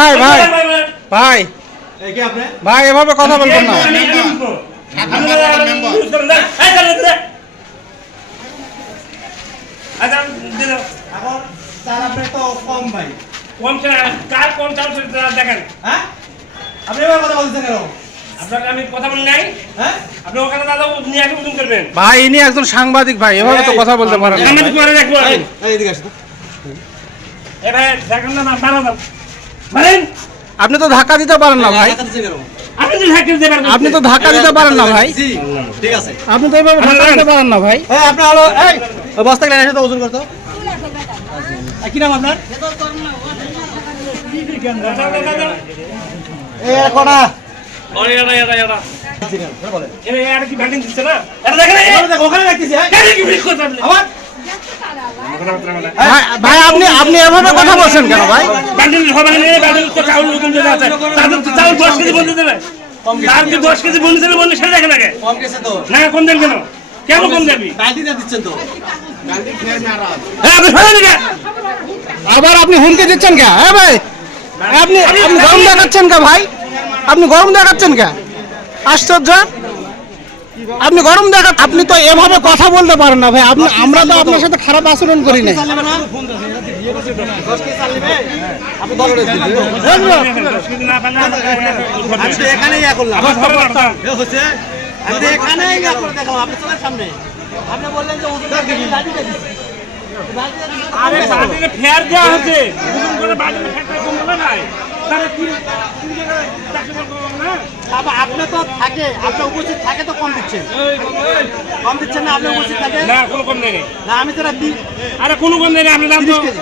ভাই ভাই ভাই ভাই এভাবে কথা বলবেন না। কম ভাই কম কার কম চাল দেখেন। হ্যাঁ আপনি এবার কথা বলছেন কেন? আপনাকে আমি কথা বলি নাই। হ্যাঁ আপনি ওখানে দাদা নিয়ে আসে বুঝুন করবেন। ভাই ইনি একজন সাংবাদিক ভাই, এভাবে তো কথা বলতে পারেন না। সাংবাদিক করে দেখবো আমি। এইদিকে আসো তো। এ ভাই দেখেন না মারা দাও মারেন। আপনি তো ধাক্কা দিতে পারেন না ভাই, টাকা দিতে কেন? আপনি তো ধাক্কা দিতে পারবেন। আপনি তো ধাক্কা দিতে পারেন না ভাই, জি ঠিক আছে। আপনি তো এভাবে ধাক্কা দিতে পারেন না ভাই। এই আপনি হলো এই ওই বস্তা গ্লাস এসে ওজন করতো। কি নাম আপনার? এই কোনা ওরে এটা বলেন। এর কি ব্যান্ডিং দিচ্ছে না? এটা দেখেন ওখানে রাখতেছি হ্যাঁ কেন কি বিক্রি করতে আপনি? আবার ভাই আপনি আপনি এভাবে কথা বলছেন কেন ভাই? ব্যান্ডিং হবে না, ব্যান্ডিং তো চাউল নতুন যেটা আছে তাদের তো চাউল 10 কেজি বলতে দেবে। তার কি 10 কেজি বলতে দেবে বললে সেটা দেখেন আগে। কম গেছে তো। না কম দেন কেন? কেন কম দেবি? বালতিটা দিচ্ছেন তো। হ্যাঁ আপনি সরেন না। আবার আপনি হুমকি দিচ্ছেন কে? হ্যাঁ ভাই আপনি আপনি গরম দেখাচ্ছেন কে ভাই? আপনি গরম দেখাচ্ছেন কে? আশ্চর্য, আপনি গরম দেখা, আপনি তো এভাবে কথা বলতে পারেন না ভাই। আপনি আমরা তো আপনার সাথে খারাপ আচরণ করি না। আপনি দশ কেজি না পারলে আমি তো এখানেই ইয়া করলাম। আবার খবর রাখতাম। হচ্ছে আমি তো এখানেই ইয়া করে দেখলাম আপনার চোখের সামনে। আপনি বললেন যে ওজন বালতিটা দিচ্ছি। আরে বাটিতে ফেয়ার দেওয়া হচ্ছে বুঝুন করে বাটিতে ফেয়ারটা কম বলে নাই তাহলে তিন জায়গায় 100 টাকা কম না। আবার আপনি তো থাকে আপনি উপস্থিত থাকে তো কম দিচ্ছেন। কম দিচ্ছেন না আপনি উপস্থিত থাকে না কোনো কম নেই। না আমি তো আরে কোনো কম নেই আপনি দাম তো 30 কেজি।